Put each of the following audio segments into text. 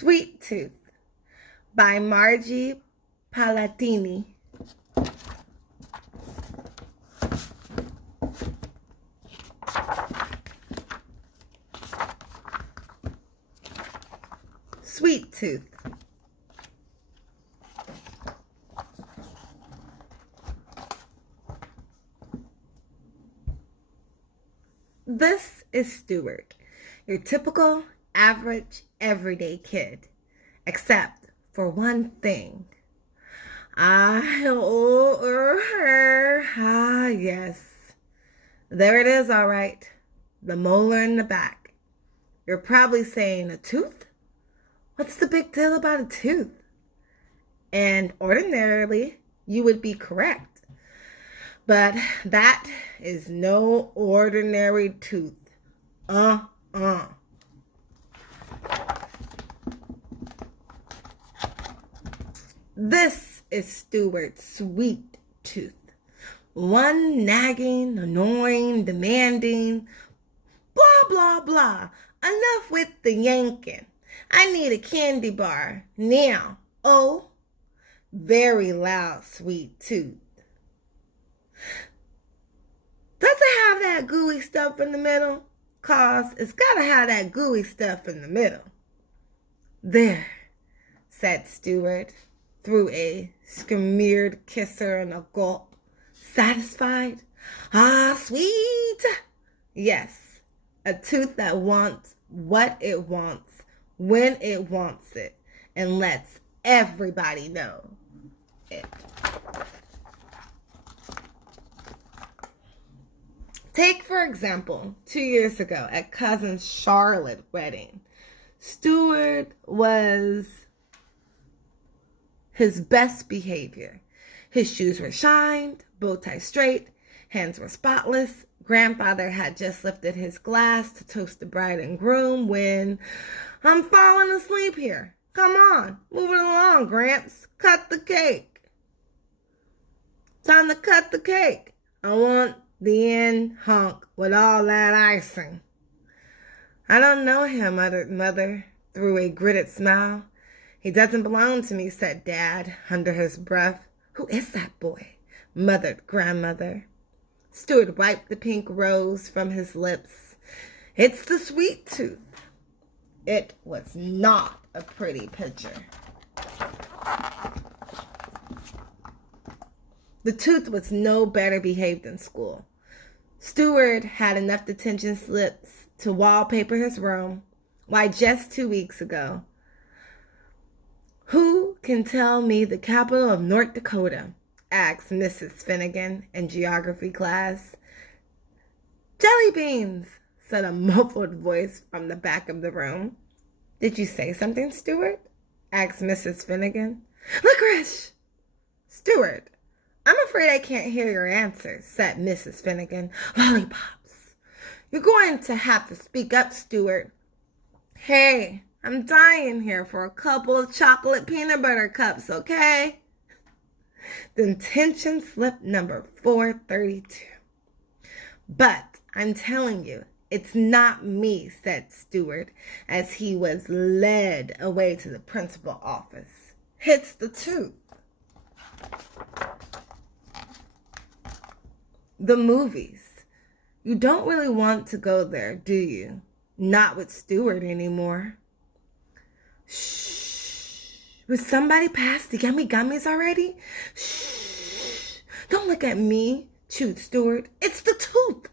Sweet Tooth by Margie Palatini. Sweet Tooth. This is Stuart, your typical, average, everyday kid, except for one thing. Yes. There it is, all right. The molar in the back. You're probably saying, a tooth? What's the big deal about a tooth? And ordinarily, you would be correct. But that is no ordinary tooth. This is Stuart's sweet tooth. One nagging, annoying, demanding, blah, blah, blah. Enough with the yanking. I need a candy bar now. Oh, very loud sweet tooth. Does it have that gooey stuff in the middle? 'Cause it's gotta have that gooey stuff in the middle. There, said Stuart, through a smeared kisser and a gulp. Satisfied? Ah, sweet! Yes, a tooth that wants what it wants, when it wants it, and lets everybody know it. Take, for example, 2 years ago at cousin Charlotte's wedding. Stuart was his best behavior. His shoes were shined, bow tie straight, hands were spotless. Grandfather had just lifted his glass to toast the bride and groom when, I'm falling asleep here. Come on, move it along, Gramps. Cut the cake. Time to cut the cake. I want the end hunk with all that icing. I don't know him, muttered Mother through a gritted smile. He doesn't belong to me, said Dad under his breath. Who is that boy? Muttered Grandmother. Stuart wiped the pink rose from his lips. It's the sweet tooth. It was not a pretty picture. The tooth was no better behaved in school. Stuart had enough detention slips to wallpaper his room. Why, just 2 weeks ago. Who can tell me the capital of North Dakota? Asked Mrs. Finnegan in geography class. Jelly beans, said a muffled voice from the back of the room. Did you say something, Stuart? Asked Mrs. Finnegan. Licorice! Stuart, I'm afraid I can't hear your answer, said Mrs. Finnegan. Lollipops. You're going to have to speak up, Stuart. Hey, I'm dying here for a couple of chocolate peanut butter cups, okay? Detention slip number 432. But I'm telling you, it's not me, said Stuart, as he was led away to the principal's office. It's the tooth. The movies. You don't really want to go there, do you? Not with Stuart anymore. Shh. Was somebody pass the yummy gummies already? Shh. Don't look at me, chewed Stuart. It's the tooth.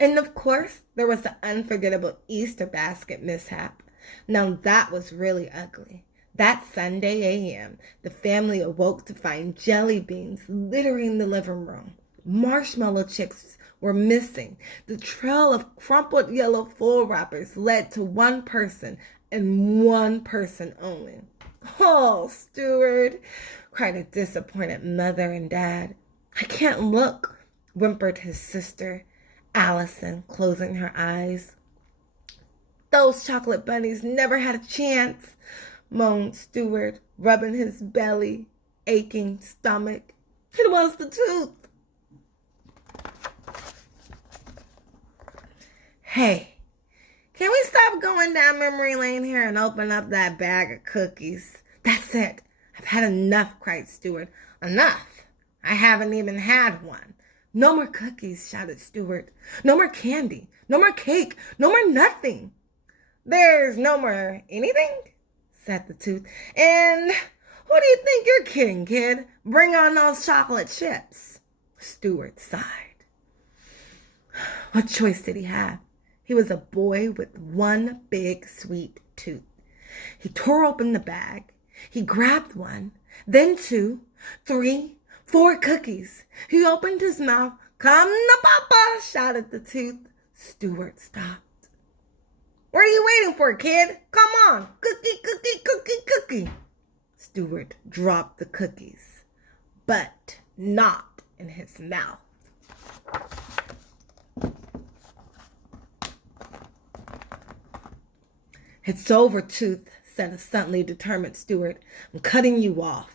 And of course, there was the unforgettable Easter basket mishap. Now that was really ugly. That Sunday a.m., the family awoke to find jelly beans littering the living room. Marshmallow chips were missing. The trail of crumpled yellow foil wrappers led to one person and one person only. Oh, Stuart, cried a disappointed mother and dad. I can't look, whimpered his sister, Allison, closing her eyes. Those chocolate bunnies never had a chance, moaned Stuart, rubbing his belly, aching stomach. It was the tooth. Hey, can we stop going down memory lane here and open up that bag of cookies? That's it. I've had enough, cried Stuart. Enough? I haven't even had one. No more cookies, shouted Stuart. No more candy. No more cake. No more nothing. There's no more anything, said the tooth. And who do you think you're kidding, kid? Bring on those chocolate chips. Stuart sighed. What choice did he have? He was a boy with one big sweet tooth. He tore open the bag. He grabbed one, then 2, 3, 4 cookies. He opened his mouth. Come to Papa, shouted the tooth. Stuart stopped. What are you waiting for, kid? Come on. Cookie, cookie, cookie, cookie. Stuart dropped the cookies, but not in his mouth. It's over, Tooth, said a suddenly determined Stuart. I'm cutting you off.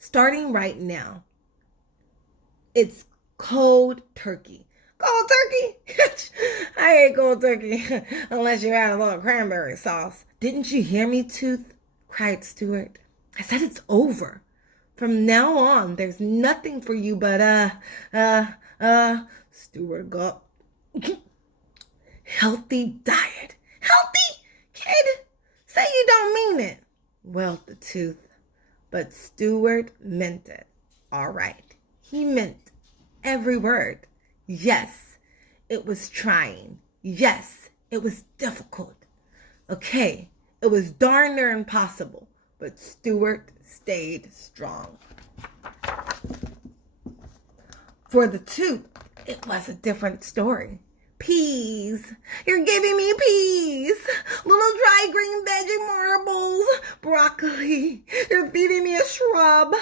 Starting right now. It's cold turkey. Cold turkey? I hate cold turkey, unless you add a little cranberry sauce. Didn't you hear me, Tooth? Cried Stuart. I said it's over. From now on, there's nothing for you but, Stuart gulped. Healthy diet. Healthy? Kid, say you don't mean it. Well, the tooth. But Stuart meant it. All right. He meant every word. Yes, it was trying. Yes, it was difficult. Okay, it was darn near impossible. But Stuart stayed strong. For the tooth, it was a different story. Peas. You're giving me peas. Little dry green veggie marbles. Broccoli. You're feeding me a shrub.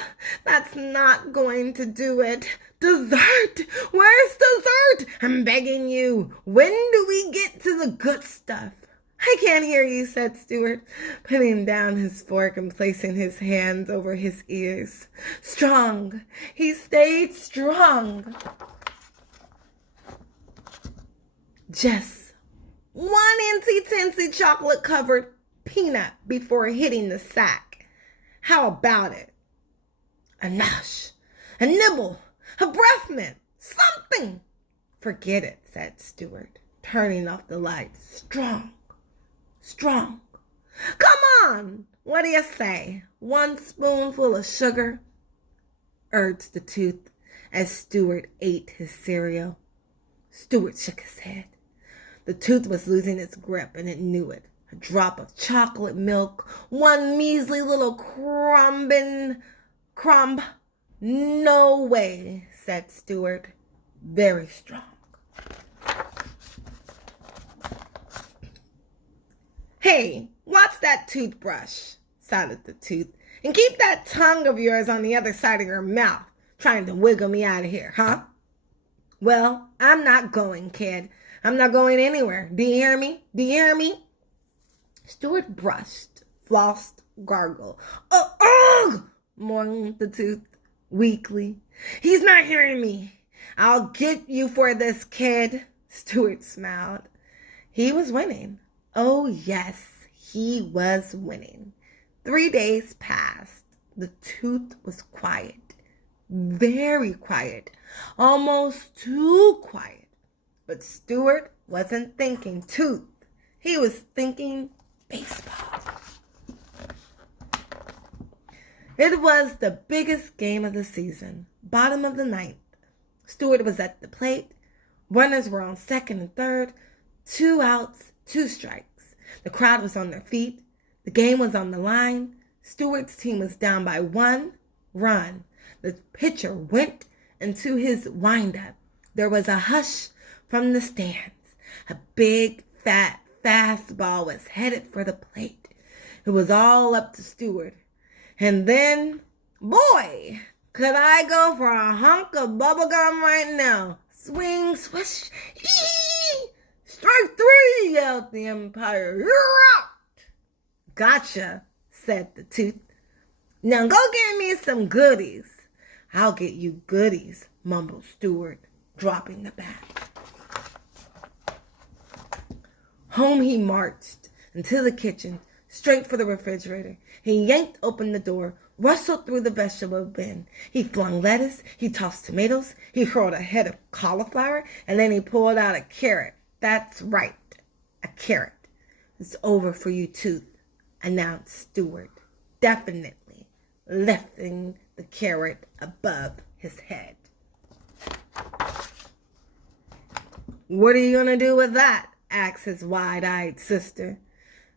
That's not going to do it. Dessert. Where's dessert? I'm begging you. When do we get to the good stuff? I can't hear you, said Stuart, putting down his fork and placing his hands over his ears. Strong. He stayed strong. Just one incy-tinsy chocolate-covered peanut before hitting the sack. How about it? A nosh, a nibble, a breath mint, something. Forget it, said Stuart, turning off the light. Strong, strong. Come on, what do you say? 1 spoonful of sugar? Urged the tooth as Stuart ate his cereal. Stuart shook his head. The tooth was losing its grip, and it knew it. A drop of chocolate milk, 1 measly little crumb. No way, said Stuart, very strong. Hey, watch that toothbrush, shouted the tooth, and keep that tongue of yours on the other side of your mouth, trying to wiggle me out of here, huh? Well, I'm not going, kid. I'm not going anywhere. Do you hear me? Do you hear me? Stuart brushed, flossed, gargled. Ugh! Moaned the tooth weakly. He's not hearing me. I'll get you for this, kid. Stuart smiled. He was winning. Oh, yes, he was winning. 3 days passed. The tooth was quiet. Very quiet. Almost too quiet. But Stuart wasn't thinking tooth. He was thinking baseball. It was the biggest game of the season. Bottom of the 9th. Stuart was at the plate. Runners were on second and third. 2 outs, 2 strikes. The crowd was on their feet. The game was on the line. Stuart's team was down by 1 run. The pitcher went into his windup. There was a hush from the stands. A big, fat fastball was headed for the plate. It was all up to Stuart. And then, boy, could I go for a hunk of bubblegum right now. Swing, swish, ee! Strike 3, yelled the umpire. You're out. Gotcha, said the tooth. Now go get me some goodies. I'll get you goodies, mumbled Stuart, dropping the bat. Home he marched, into the kitchen, straight for the refrigerator. He yanked open the door, rustled through the vegetable bin. He flung lettuce, he tossed tomatoes, he hurled a head of cauliflower, and then he pulled out a carrot. That's right, a carrot. It's over for you, Tooth, announced Stewart, definitely lifting the carrot above his head. What are you going to do with that? Asked his wide-eyed sister.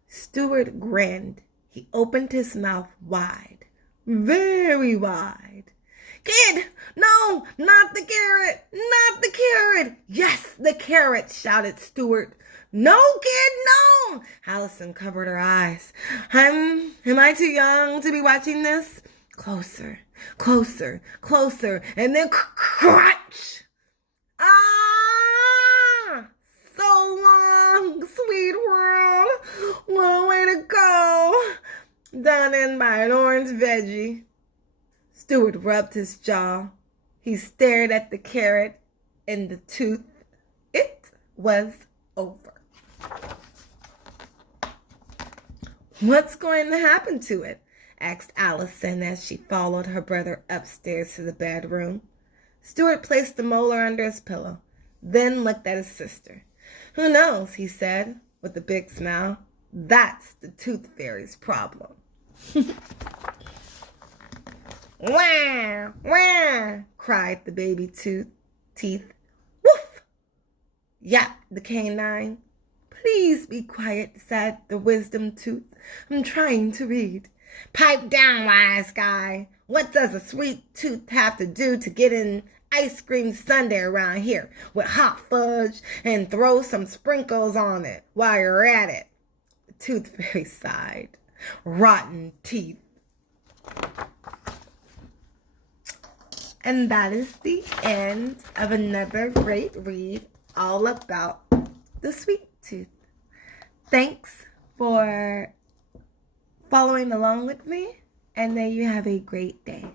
Stewart grinned. He opened his mouth wide, very wide. Kid, no, not the carrot, not the carrot. Yes, the carrot, shouted Stewart. No, kid, no. Allison covered her eyes. Am I too young to be watching this? Closer, closer, closer, and then crunch. Ah! So long, sweet world. Long way to go. Done in by an orange veggie. Stewart rubbed his jaw. He stared at the carrot and the tooth. It was over. What's going to happen to it? Asked Allison as she followed her brother upstairs to the bedroom. Stewart placed the molar under his pillow, then looked at his sister. Who knows, he said, with a big smile. That's the tooth fairy's problem. Wah, wah, cried the baby teeth. Woof! Yapped the canine. Please be quiet, said the wisdom tooth. I'm trying to read. Pipe down, wise guy. What does a sweet tooth have to do to get an ice cream sundae around here with hot fudge and throw some sprinkles on it while you're at it? The tooth fairy sighed. Rotten teeth. And that is the end of another great read all about the sweet tooth. Thanks for following along with me, and may you have a great day.